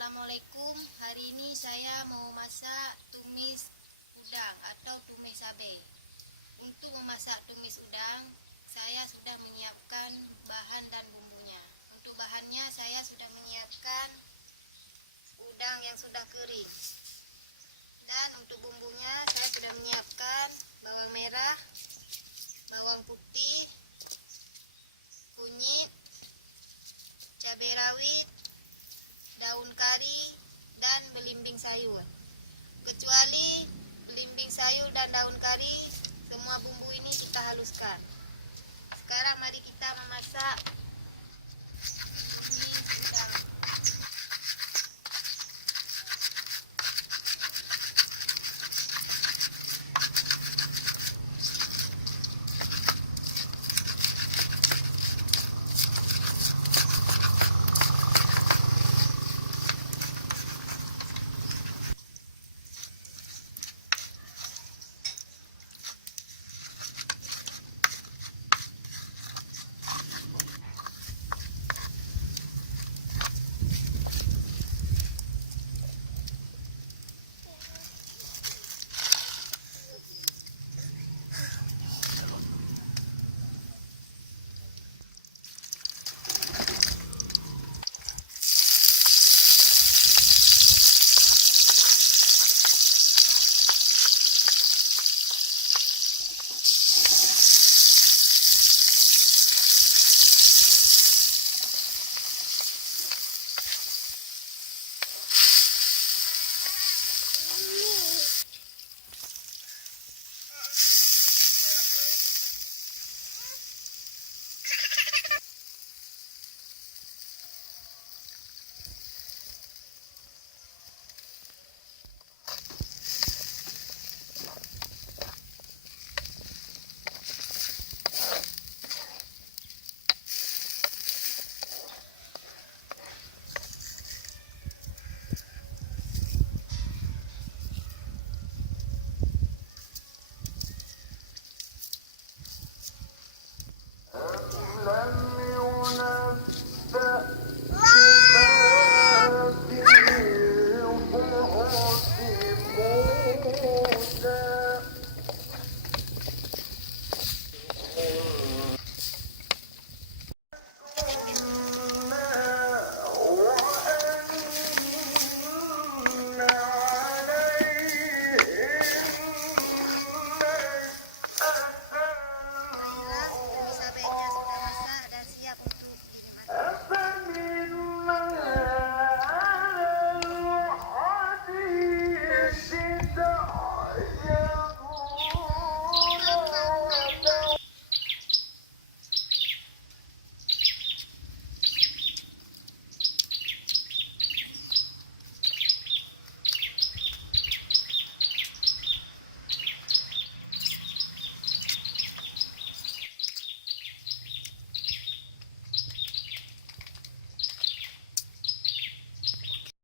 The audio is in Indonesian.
Assalamualaikum. Hari ini saya mau masak tumis udang atau tumis cabai. Untuk memasak tumis udang, saya sudah menyiapkan bahan dan bumbunya. Untuk bahannya saya sudah menyiapkan udang yang sudah kering. Dan untuk bumbunya saya sudah menyiapkan bawang merah, bawang putih, kunyit, cabai rawit, daun kari, dan belimbing sayur. Kecuali belimbing sayur dan daun kari, semua bumbu ini kita haluskan. Sekarang mari kita memasak tumis udang. لم ينبأ بما في موسى